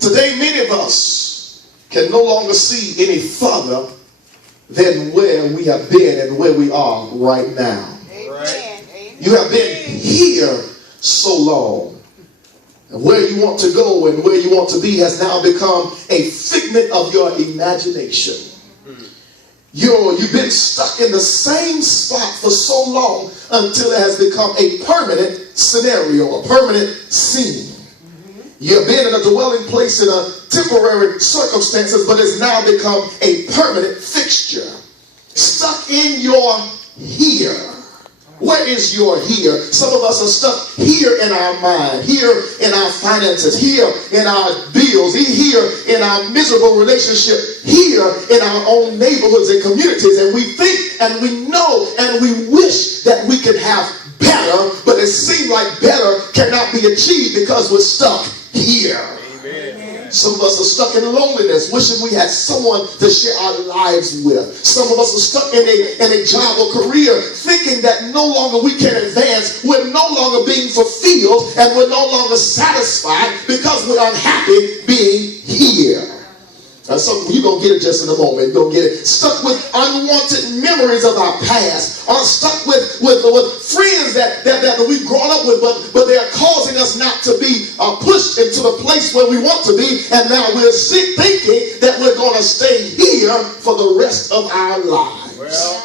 Today, many of us can no longer see any further than where we have been and where we are right now. Amen. You have been here so long. And where you want to go and where you want to be has now become a figment of your imagination. You've been stuck in the same spot for so long until it has become a permanent scenario, a permanent scene. You've been in a dwelling place in a temporary circumstances, but it's now become a permanent fixture. Stuck in your here. Where is your here? Some of us are stuck here in our mind, here in our finances, here in our bills, here in our miserable relationship, here in our own neighborhoods and communities. And we think and we know and we wish that we could have better, but it seems like better cannot be achieved because we're stuck here. Amen. Some of us are stuck in loneliness, wishing we had someone to share our lives with. Some of us are stuck in a job or career, thinking that no longer we can advance. We're no longer being fulfilled, and we're no longer satisfied because we're unhappy being here. And so you're going to get it just in a moment. You're going to get it. Stuck with unwanted memories of our past. Or stuck with friends that we've grown up with, but they are causing us not to be pushed into the place where we want to be. And now we're thinking that we're going to stay here for the rest of our lives. Well,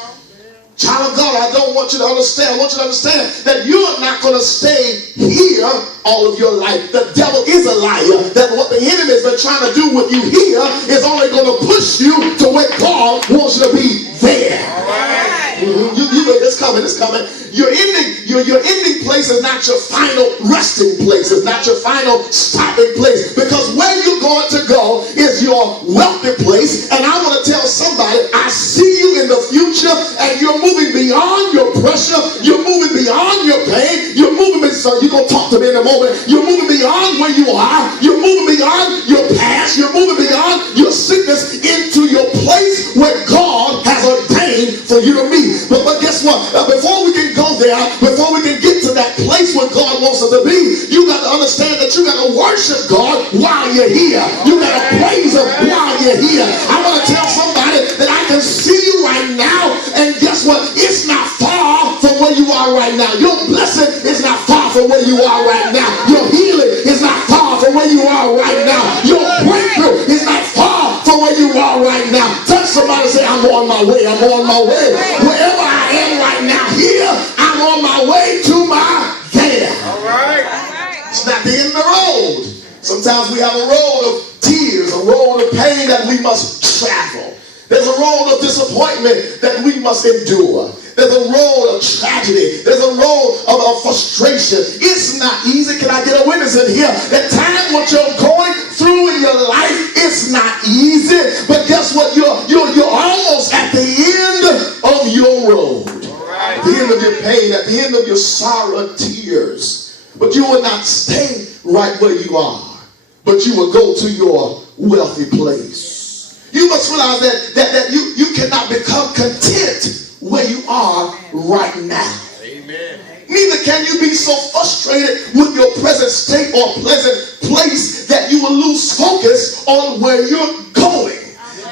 child of God, I don't want you to understand. I want you to understand that you're not going to stay here all of your life. The devil is a liar. That what the enemy has been trying to do with you here is only going to push you to where God wants you to be there. All right. It's coming. It's coming. Your ending place is not your final resting place. It's not your final stopping place. Because where you're going to go is your wealthy place. And I want to tell somebody, I see you in the future, and you're moving beyond your pressure. You're moving beyond your pain. You're moving, so you're going to talk to me in a moment. You're moving beyond where you are. You're moving beyond your past. You're moving beyond your sickness into your place where God has ordained for you to be. But guess what? Before we can go there, before we can get to that place where God wants us to be, you got to understand that you got to worship God while you're here. You got to praise Him while you're here. I want to tell somebody that I can see you right now, and guess what? It's not far from where you are right now. Your blessing is not far from where you are right now. Your healing is not far from where you are right now. Your breakthrough is not far from where you are right now. Touch somebody and say, I'm on my way. I'm on my way. Wherever I am right now here, I'm on my way to my there. All right. It's not the end of the road. Sometimes we have a road of tears, a road of pain that we must travel. There's a road of disappointment that we must endure. There's a road of tragedy. There's a road of frustration. It's not easy. Can I get a witness in here? That time what you're going through in your life, it's not easy. But guess what? You're almost at the end of your road. Right. At the end of your pain, at the end of your sorrow and tears. But you will not stay right where you are, but you will go to your wealthy place. You must realize that you cannot become content where you are right now. Amen. Neither can you be so frustrated with your present state or pleasant place that you will lose focus on where you're going.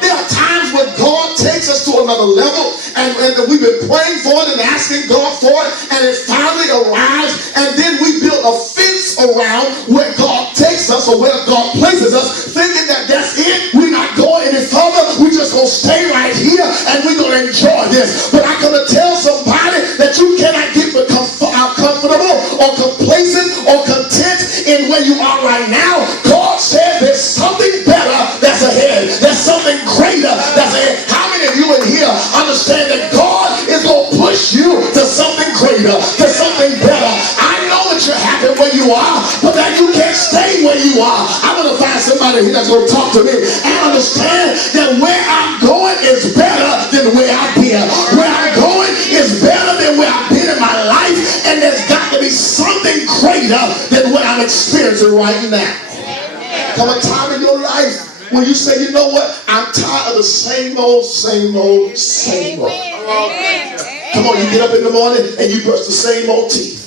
There are times when God takes us to another level, and we've been praying for it and asking God for it, and it finally arrives, and then we build a fence around where God takes us or where God places us, thinking that that's it. We're not going any further. We're just going to stay right here, and we're going to enjoy this. But I'm going to tell somebody that you cannot get comfortable or complacent or content in where you are right now. God said there's something better that's ahead. There's something greater that's ahead. How many of you in here understand that God is going to push you to something greater, to something better? I know that you're happy where you are, but that you can't stay where you are. I'm going to find somebody here that's going to talk to me and understand that where I'm going is better than where I've been. Where I'm going is better than where I've been in my life, and there's got to be something greater than what I'm experiencing right now. Come a time in your life when you say, you know what, I'm tired of the same old, same old, same old. Come on, you get up in the morning and you brush the same old teeth.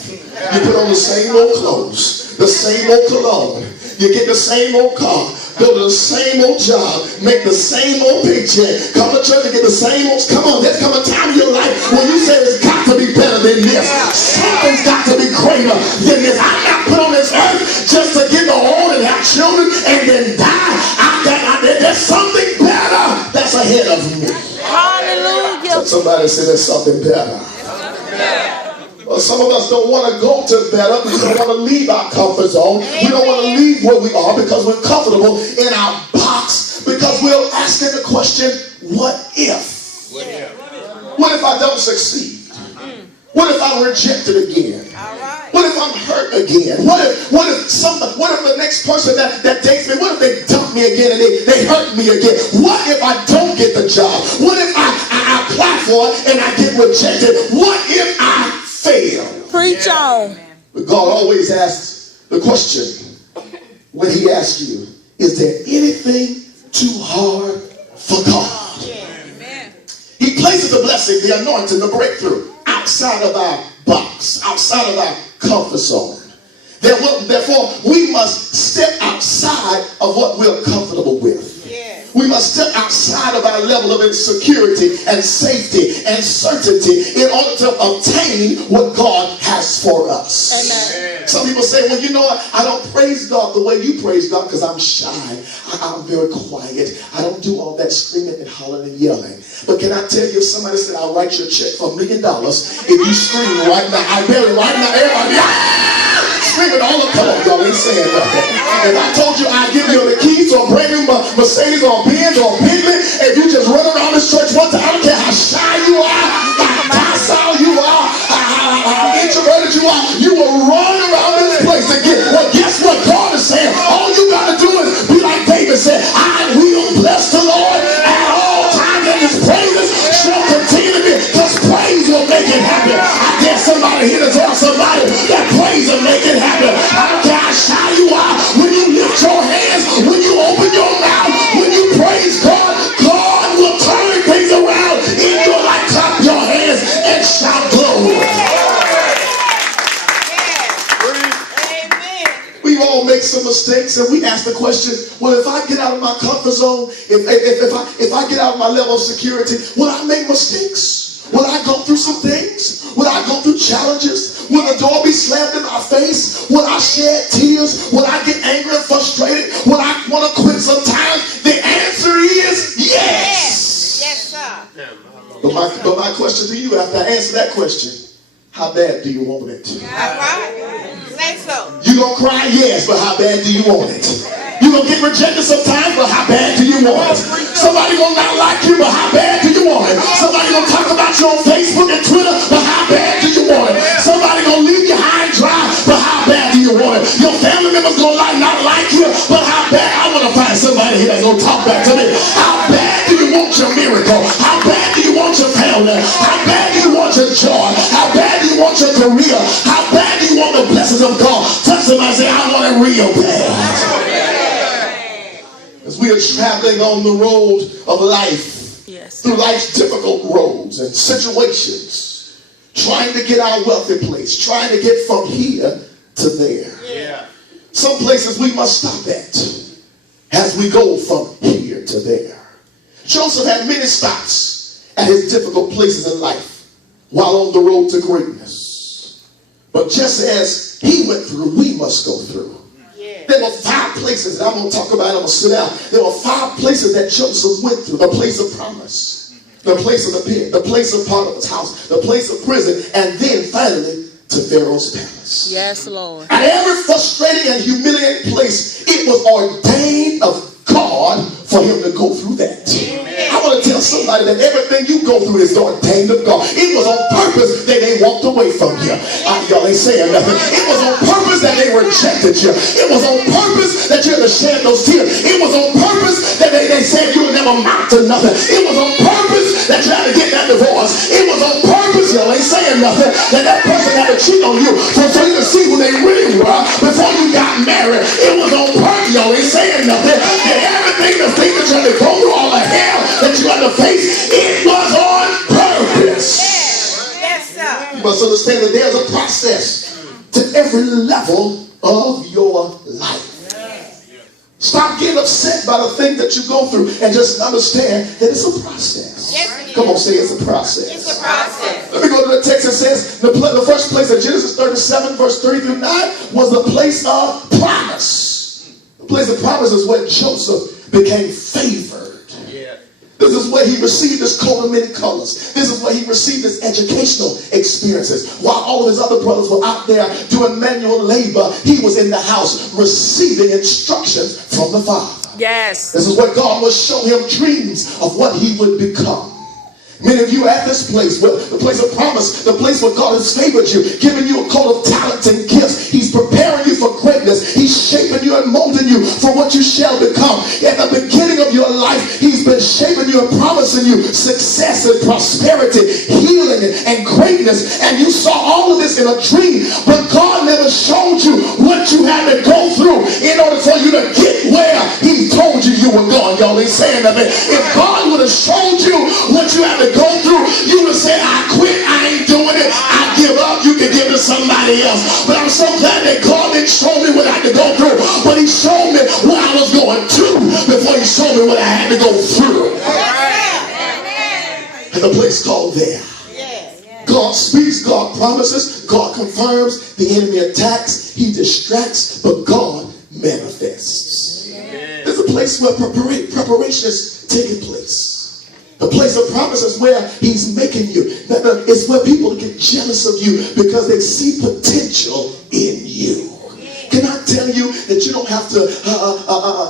You put on the same old clothes. the same old cologne. You get the same old car, go to the same old job, make the same old paycheck, come to church and get the same old. Come on, there's come a time in your life when you say it's got to be better than this. Something's got to be greater than this. I'm not put on this earth just to get old and have children and then die. There's something better that's ahead of me. Hallelujah. Somebody say there's something better. Well, some of us don't want to go to better. We don't want to leave our comfort zone. We don't want to leave where we are because we're comfortable in our box, because we're asking the question, what if? What if I don't succeed? What if I'm rejected again? What if I'm hurt again? What if the next person that dates me, what if they dump me again and they hurt me again? What if I don't get the job? What if I apply for it and I get rejected? What if I fail? Preach on. But God always asks the question when he asks you, is there anything too hard for God? He places the blessing, the anointing, the breakthrough outside of our box, outside of our comfort zone. Therefore, we must step outside of what we're comfortable with. We must step outside of our level of insecurity and safety and certainty in order to obtain what God has for us. Amen. Some people say, well, you know what? I don't praise God the way you praise God because I'm shy. I'm very quiet. I don't do all that screaming and hollering and yelling. But can I tell you, if somebody said, I'll write you a check for $1 million if you scream right now. I barely right now, everybody, screaming all the come on, y'all ain't saying nothing. If I told you I'd give you the keys to a brand new Mercedes or Benz or Bentley, if you just run around this church one time, I don't care how shy you are, how docile you are, how introverted you are, you will run around this place and get, well, guess what God is saying? All you got to do is be like David said, I will bless the Lord at all times, and his praises shall continue to be, because praise will make it happen. I dare somebody here to tell somebody that praise will make it happen. I don't care how shy you are, when you lift your hands, when you open your mouth, when you praise God, God will turn things around in your life. Clap your hands and shout glory. We all make some mistakes, and we ask the question, well, if I get out of my comfort zone, if I get out of my level of security, will I make mistakes? Will I go through some things? Will I go through challenges? Will the door be slammed in my face? Will I shed tears? Will I get angry and frustrated? Will I want to quit sometimes? The answer is yes. Yes, sir. But my question to you after I answer that question, how bad do you want it? All right. Say so. You gonna cry? Yes, but how bad do you want it? You gonna get rejected sometimes, but how bad do you want it? Somebody gonna not like you, but how bad do you want it? Somebody gonna talk about you on Facebook and Twitter, but how bad do you want it? Somebody gonna leave you high and dry, but how bad do you want it? Your family members gonna not like you, but how bad? I wanna find somebody here that's gonna talk back to me. How bad do you want your miracle? How bad do you want your family? How bad do you want your joy? How bad do you want your career? How bad do you want the blessings of God? Touch somebody and say, I want it real bad. As we are traveling on the road of life, through life's difficult roads and situations, trying to get our wealthy place, trying to get from here to there. Some places we must stop at as we go from here to there. Joseph had many stops at his difficult places in life while on the road to greatness. But just as he went through, we must go through. There were 5 places that I'm going to talk about. I'm going to sit down. There were 5 places that Joseph went through. The place of promise, the place of the pit, the place of Potiphar's house, the place of prison, and then finally to Pharaoh's palace. Yes, Lord. At every frustrating and humiliating place, it was ordained of God for him to go through that. I want to tell somebody that everything you go through is ordained of God. It was on purpose that they walked away from you. Y'all ain't saying nothing. It was on purpose that they rejected you. It was on purpose that you had to shed those tears. It was on purpose that they said you would never amount to nothing. It was on purpose that you had to get that divorce. It was on purpose, y'all ain't saying nothing, that person had to cheat on you so you could see who they really were before you got married. It was on purpose, y'all ain't saying nothing, that everything, the thing that you had to go through, all the hell that you had to face, it was on purpose. Yes, sir. You must understand that there's a process to every level of your life. Stop getting upset by the thing that you go through and just understand that it's a process. Come on, say it's a process. It's a process. Let me go to the text. It says the first place in Genesis 37, verse 3 through 9 was the place of promise. The place of promise is where Joseph became favored. This is where he received his coat of many colors. This is where he received his educational experiences. While all of his other brothers were out there doing manual labor, he was in the house receiving instructions from the Father. Yes. This is where God will show him dreams of what he would become. Many of you are at this place, where the place of promise, the place where God has favored you, giving you a coat of talents and gifts. He's preparing you for greatness. He's shaping you and molding you for what you shall become. At the beginning of your life, he's been shaping you and promising you success and prosperity, healing and greatness. And you saw all of this in a dream, but God never showed you what you had to go through in order for you to get where he told you were going. Y'all ain't saying nothing. If God would have showed you what you had to go through, you would say, I quit, I ain't doing it, I give up. You can give it to somebody else. But I'm so glad that God didn't show me what I had to go through, but he showed me what I was going to before he showed me what I had to go through. And the place called there. God speaks, God promises, God confirms, the enemy attacks, he distracts, but God manifests. There's a place where preparation is taking place. The place of promise is where he's making you. It's where people get jealous of you because they see potential in you. Can I tell you that you don't have to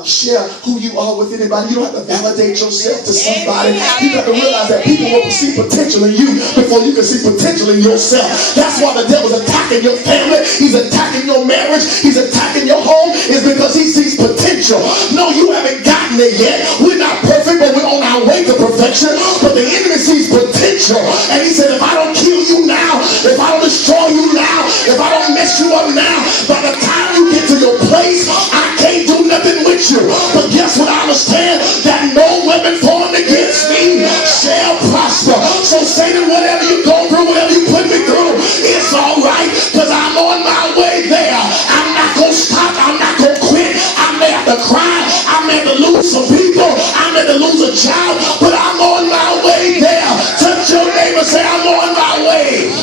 share who you are with anybody? You don't have to validate yourself to somebody. You got to realize that people will see potential in you before you can see potential in yourself. That's why the devil's attacking your family. He's attacking your marriage. He's attacking your home. It's because he sees potential. No, you haven't gotten there yet. We're not perfect, but we're on our way to perfection. But the enemy sees potential. And he said, if I don't kill you now, if I don't destroy you now, if I don't mess you up now, by the time you get to your place, I can't do nothing with you. But guess what? I understand that no weapon formed against me shall prosper. So Satan, whatever you go through, whatever you put me through, it's all right, because I'm on my way there. I'm not going to stop. I'm not going to quit. I may have to cry. I may have to lose some people. I may have to lose a child, but I'm on my way there. Touch your neighbor, say, I'm on my way.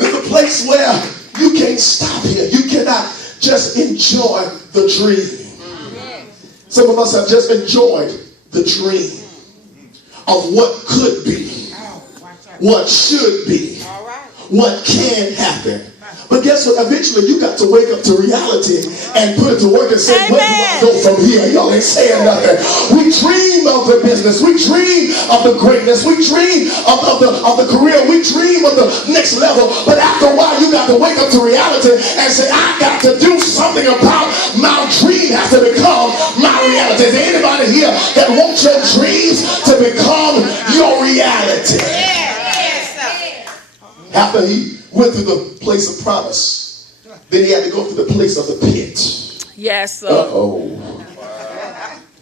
There's a place where you can't stop here. You cannot just enjoy the dream. Some of us have just enjoyed the dream of what could be, what should be, what can happen. But guess what? Eventually you got to wake up to reality and put it to work and say, where do I go from here? Y'all ain't saying nothing. We dream of the business. We dream of the greatness. We dream of the career. We dream of the next level. But after a while you got to wake up to reality and say, I got to do something about my dream has to become my reality. Is there anybody here that wants your dreams to become your reality? After he went through the place of promise, then he had to go through the place of the pit. Yes, sir.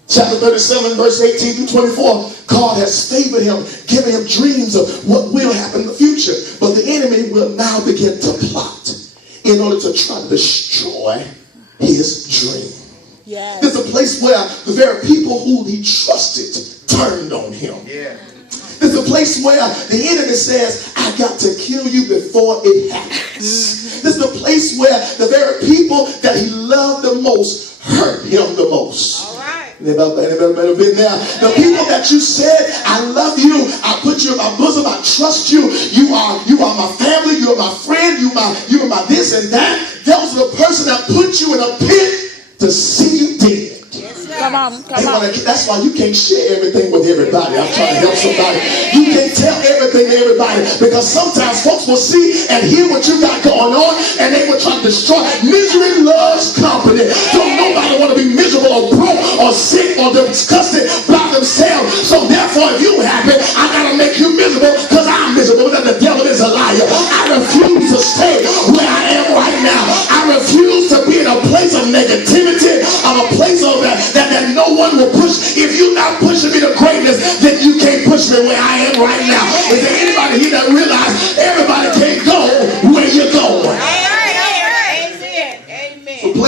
Chapter 37, verse 18 through 24, God has favored him, giving him dreams of what will happen in the future. But the enemy will now begin to plot in order to try to destroy his dream. Yes. There's a place where the very people who he trusted turned on him. There's a place where the enemy says, I got to kill you before it happens. This is a place where the very people that he loved the most hurt him the most. Anybody been there? The people that you said, I love you, I put you in my bosom, I trust you, you are my family, you are my friend, you are my this and that. Those are the person that put you in a pit to see you dead. Come on. That's why you can't share everything with everybody. I'm trying to help somebody. You can't tell everything to everybody, because sometimes folks will see and hear what you got going on and they will try to destroy. Misery loves company. Don't nobody want to be miserable or broke or sick or disgusted by themselves. So therefore, if you happen, I gotta make you miserable because I'm miserable. That the devil is a liar. I refuse to stay where I am right now. I refuse to be in a place of negativity, of a place of that no one will push. If you're not pushing me to greatness, then you can't push me where I am right now. Is there anybody here that realize everybody can't go where you're going?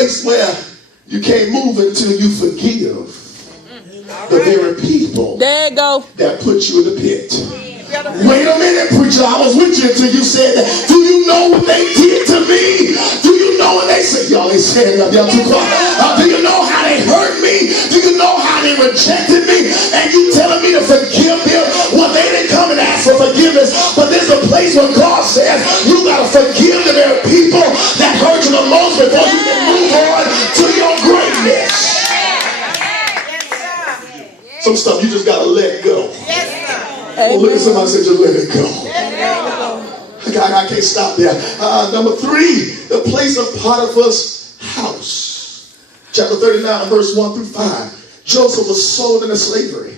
place where you can't move until you forgive the very people There you go. that put you in the pit. Wait a minute, preacher. I was with you until you said that. Do you know what they did to me? Do you know what they said? Y'all ain't saying that. Y'all too quiet. Do you know how they hurt me? Do you know how they rejected me? And you telling me to forgive them? Well, they didn't come and ask for forgiveness. But there's a place where God says you got to forgive the very people that hurt you the most before you can move on to your greatness. Some stuff you just got to let go. Oh, look at somebody say, just let it go. I can't stop there. Number 3, the place of Potiphar's house. Chapter 39, verse 1 through 5. Joseph was sold into slavery,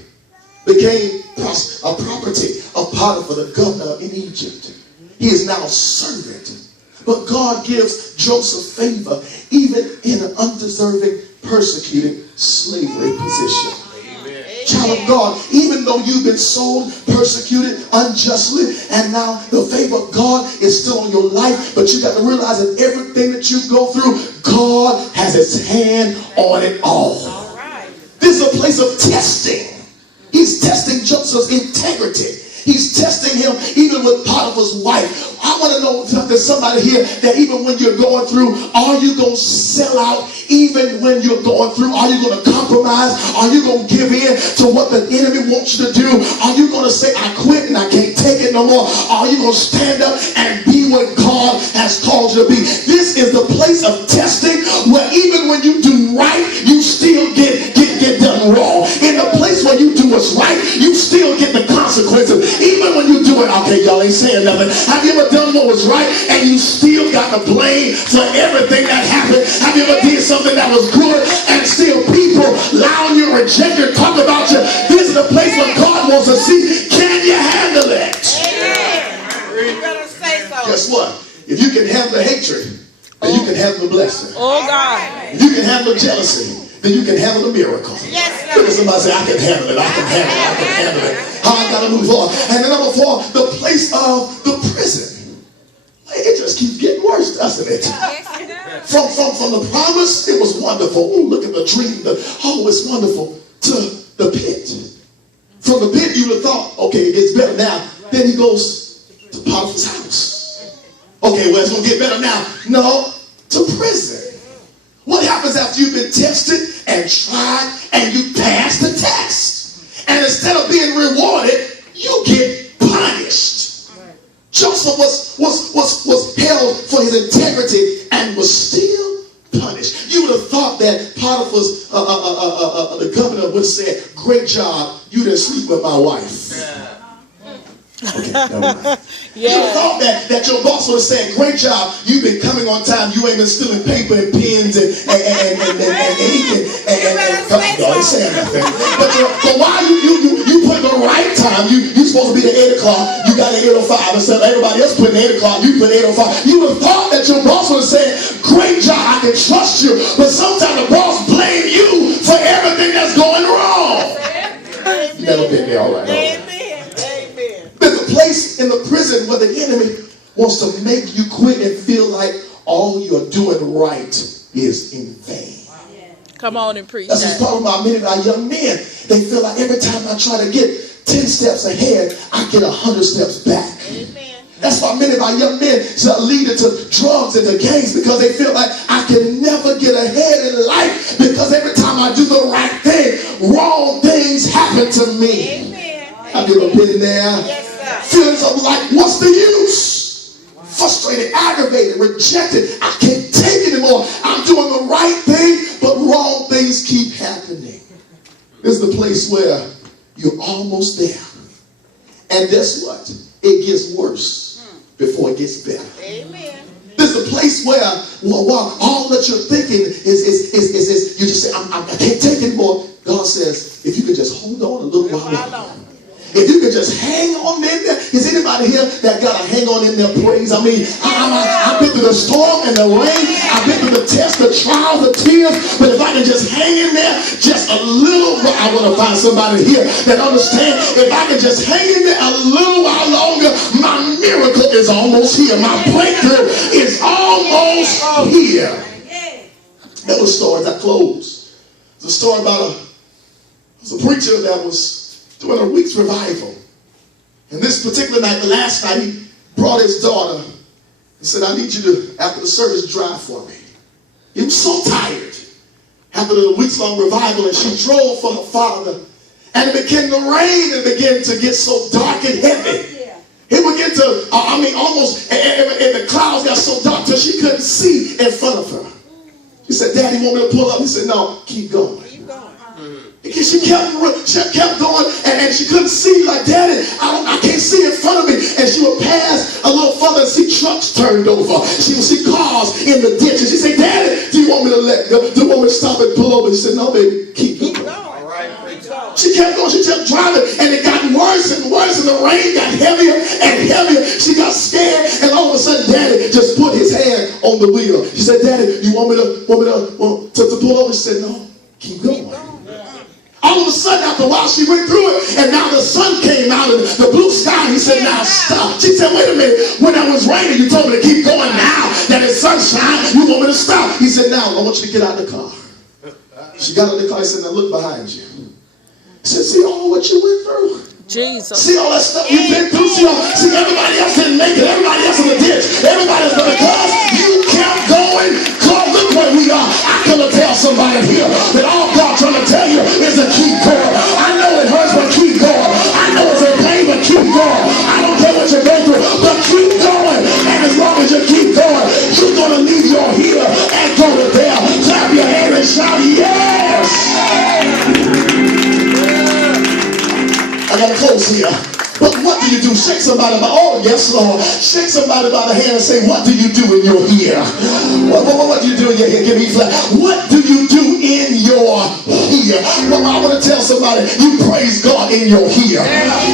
became a property of Potiphar, the governor in Egypt. He is now a servant. But God gives Joseph favor even in an undeserving, persecuted slavery position. Child of God, even though you've been sold, persecuted unjustly, and now the favor of God is still on your life, but you got to realize that everything that you go through, God has his hand on it all. This is a place of testing. He's testing Joseph's integrity. He's testing him even with Potiphar's wife. I want to know if there's somebody here that even when you're going through, are you going to sell out even when you're going through? Are you going to compromise? Are you going to give in to what the enemy wants you to do? Are you going to say, I quit and I can't take it no more? Are you going to stand up and be what God has called you to be? This is the place of testing where even when you do right, you still get done wrong. In the place where you do what's right, you still get the consequences. Even when you do it, okay, y'all ain't saying nothing. Have you ever done what was right and you still got the blame for everything that happened? Have you ever did something that was good and still people lie on you, reject you, talk about you? This is the place where God wants to see, can you handle it? You better say so. Guess what? If you can handle hatred, then you can handle the blessing. Oh, God. If you can handle jealousy, then you can handle a miracle. Yes, Look at somebody say, I can handle it, I can handle it, I can handle it. I gotta move on. And then number 4, the place of the prison. It just keeps getting worse, doesn't it? From the promise, it was wonderful. Oh, look at the dream. It's wonderful. To the pit. From the pit, you would have thought, okay, it gets better now. Then he goes to Potiphar's house. Okay, well, it's going to get better now. No, to prison. What happens after you've been tested and tried and you pass the test? And instead of being rewarded, you get punished. Joseph was held for his integrity and was still punished. You would have thought that Potiphar's the governor would have said, great job, you didn't sleep with my wife. Okay, never mind. You would have thought that your boss would have said, great job, you've been coming on time, you ain't been stealing paper and pens and eating y'all ain't saying nothing. But why you put the right time, you supposed to be at 8 o'clock, you got at 8:05, instead of everybody else putting 8 o'clock, you put 8:05. You would have thought that your boss would have said, great job, I can trust you, but sometimes the boss blame you for everything that's going wrong. You never been there, all right. Amen. There's a place in the prison where the enemy wants to make you quit and feel like all you're doing right is in vain. Come on and preach That's the problem about many of our young men. They feel like every time I try to get 10 steps ahead, I get 100 steps back. Amen. That's why many of our young men lead into drugs and to gangs, because they feel like I can never get ahead in life because every time I do the right thing, wrong things happen to me. Amen. Have you ever been there? Yes, sir. Feelings of like, what's the use? Frustrated, aggravated, rejected. I can't take it anymore. I'm doing the right thing, but wrong things keep happening. This is the place where you're almost there. And guess what? It gets worse before it gets better. Amen. This is a place where all that you're thinking is you just say, I can't take it anymore. God says, if you could just hold on a little while longer. If you could just hang on in there. Is anybody here that got to hang on in their praise? I mean, I've been through the storm and the rain. I've been through the tests, the trials, the tears. But if I can just hang in there just a little while, I want to find somebody here that understands. If I can just hang in there a little while longer, my miracle is almost here. My breakthrough is almost here. That was a story that closed. It's a story about a preacher that was doing a week's revival. And this particular night, the last night, he brought his daughter and said, I need you to, after the service, drive for me. He was so tired after the weeks-long revival, and she drove for her father. And it began to rain and began to get so dark and heavy. It began to, almost, and the clouds got so dark till she couldn't see in front of her. She said, Daddy, you want me to pull up? He said, no, keep going. Because she kept going, and she couldn't see, like, Daddy, I can't see in front of me. And she would pass a little further and see trucks turned over. She would see cars in the ditch. And she said, Daddy, do you want me to do you want me to stop and pull over? He said, no, baby, keep going. All right, She kept going, she kept driving, and it got worse and worse, and the rain got heavier and heavier. She got scared, and all of a sudden, Daddy just put his hand on the wheel. She said, Daddy, you want me to pull over? She said, no, keep going. All of a sudden, after a while, she went through it, and now the sun came out and the blue sky. He said, now stop. She said, wait a minute. When it was raining, you told me to keep going. Now that it's sunshine, you want me to stop. He said, now I want you to get out of the car. She got out of the car. He said, now look behind you. He said, see all what you went through? Jesus. See all that stuff you've been through? See everybody else didn't make it. Everybody else in the ditch. Everybody's going to cause you kept going. God, look where we are. I come to tell somebody here that all God trying to tell you is to keep going. I know it hurts, but keep going. I know it's in pain, but keep going. I don't care what you're going through, but keep going. And as long as you keep going, you're going to leave your here and go to there. Clap your hand and shout, yes! I got to close here. But what do you do? Shake somebody by, oh yes Lord. Shake somebody by the hand and say, what do you do in your ear? What do you do in your ear? Give me flat. What do you do in your ear? Well, I want to tell somebody, you praise God in your ear.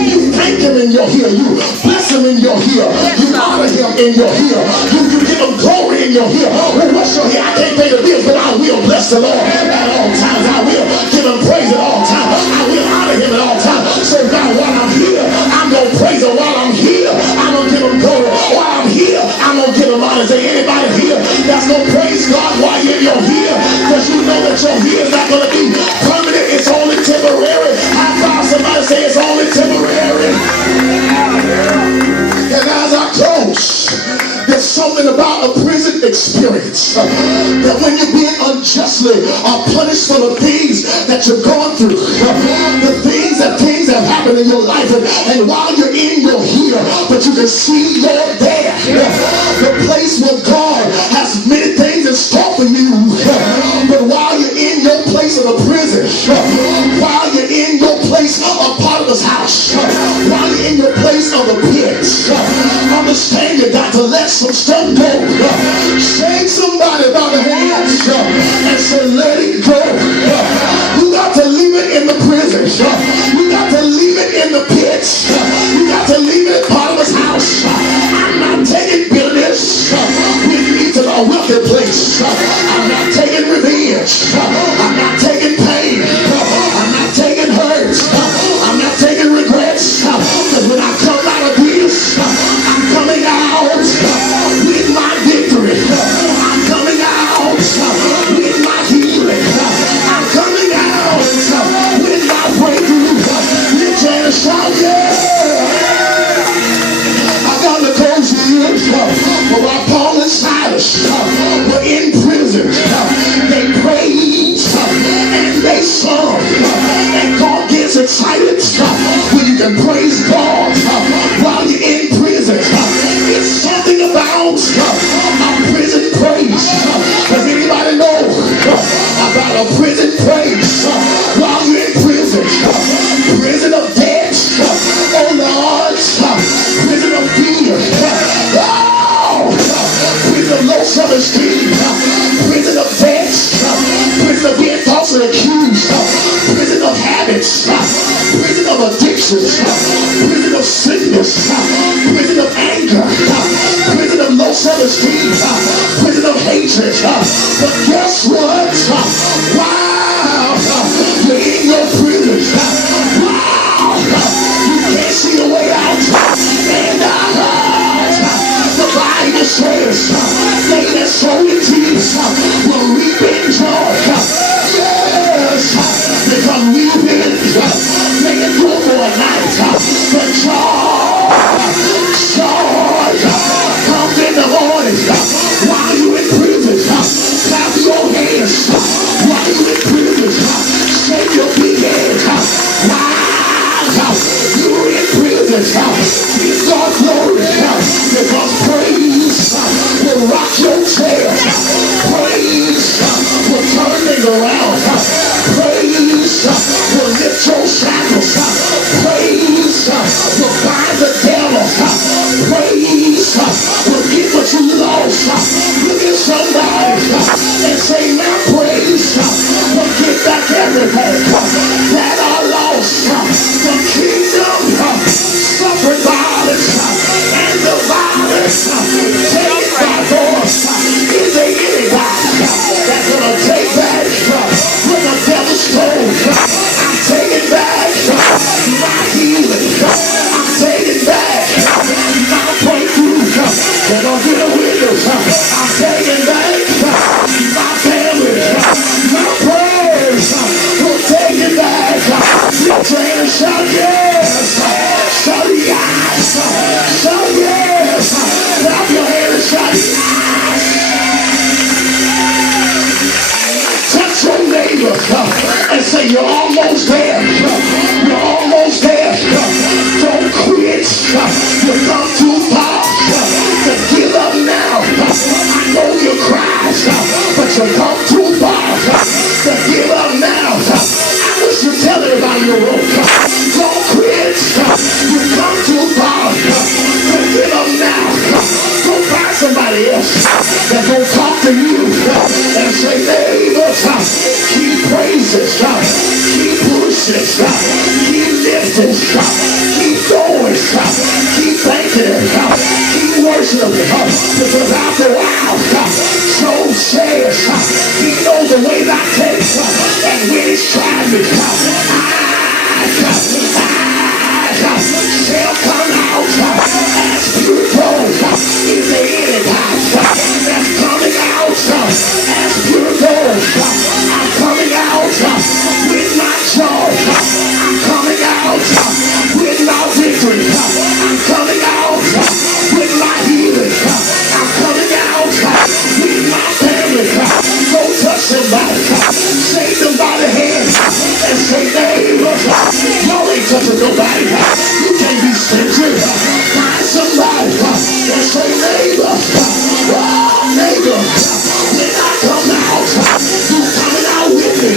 You thank him in your ear. You bless him in your ear. You honor him in your ear. You give him glory in your ear. Well, what's your ear? I can't pay the bills, but I will bless the Lord at all times. I will give him praise at all times. I will honor him at all times. So God, while I'm here, I'm going to praise him. While I'm here, I'm going to give him glory. While I'm here, I'm going to give him honor. Is there anybody here that's going to praise God while you're here? Because you know that your here is not going to be permanent. It's only temporary. High five somebody, say it's only temporary. And as I close, there's something about a prison experience that when you're being unjustly punished for the things that you're going through, the things that have happened in your life, and while you're in your here, but you can see you're there, the place where God has many things in store for you, but while you're in your place of the prison, while you're in your place of Potiphar's house, while you're in your place of the pit, understand you got to let some stuff go. Shake somebody by the hand and say, let it go. You got to leave it in the prison. You got to leave it in the pit. You got to leave it at Potiphar's house. I'm not taking bitterness with me to a wealthy place. I'm not taking revenge. I'm not taking pain. I'm not taking hurt. I'm not taking regrets. Because when I come out of this, I'm coming out with my victory. I'm coming out with my healing. I'm coming out with my breakthrough. Lift your hand and shout, yeah! I got to close here. But while Paul and Silas were in prison, they prayed and they sung. And God gets excited when you can praise God while you're in prison. It's something about a prison praise. Does anybody know about a prison praise while you're in prison? Prison of death. Oh Lord. Prison of fear. Oh! Prison of low self-esteem. Prison of death. Prison of being falsely accused. Prison of habits. Prison of addictions. Prison of sickness. Prison of anger. Prison of low self-esteem. Prison of hatred. But guess what? Wow! You're in your prison. Wow! You can't see a way out. And the Bible says, they that sow in tears will reap in joy. say you're almost there. You're almost there. Don't quit. You've come too far to give up now. I know you cried, but you've come too far to give up now. I wish you'd tell everybody you wrote. Don't quit. You've come too far to give up now. Go find somebody else that's going to talk to you and say, neighbor, keep praising, keep pushing, keep lifting, keep going, keep thanking, keep worshiping, because after a while, Job says, he knows the way that takes, and when he's trying me, shall come out as pure gold. Is there anybody that's coming out as pure gold? I'm coming out with my joy. I'm coming out with my victory. I'm coming out with my healing. I'm coming out with my family. Go touch somebody. Shake them by the hand and say, neighbor, y'all ain't touching nobody. You can't be stingy. Find somebody and say, neighbor, oh, neighbor, when I come out, you coming out with me.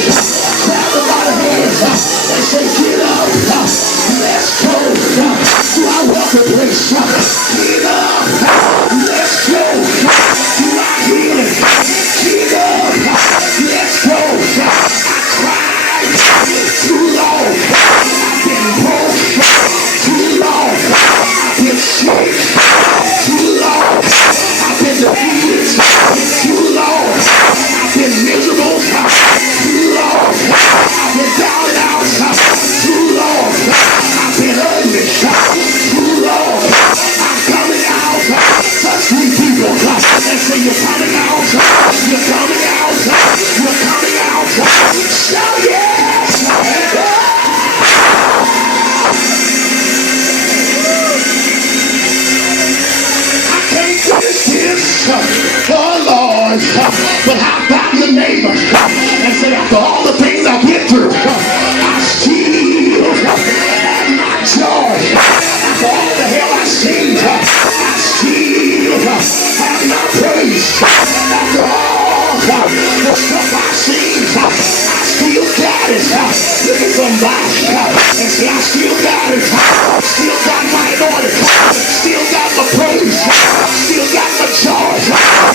Grab them by the hands and say, get up, let's go. Do I walk the place? Get up, let's go. Do I heal it? Get up, let's go. I cried too long. I've been broke too long. I've been sick too long. I've been defeated too long. I've been miserable too long. I've been down and out too long. I've been ugly too long. I'm coming out. Touch three people and say you're coming out. You're coming out. You're coming out. Shout yes. I can't finish this, oh Lord, but how about your neighbor and say, after all the things I've been through, I still have my joy. After all the hell I've seen, I still have my praise. After all the stuff I've seen, I still got it. Look at somebody and say, I still got it. Still got my anointing. Still got my praise. Still got my joy.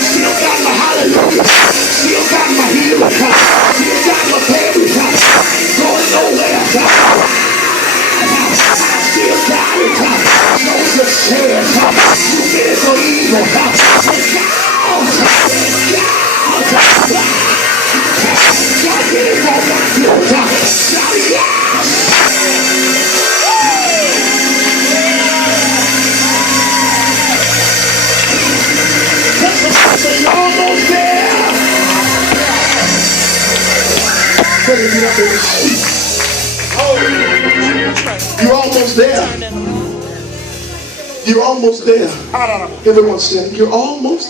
Still got my hallelujah. Still got my healing. Still got my baby. Ain't going nowhere. I still got it. No success. You been so evil. God get it for my good. Shout yes. You're almost there. You're almost there. You're almost there. Everyone stand. You're almost there.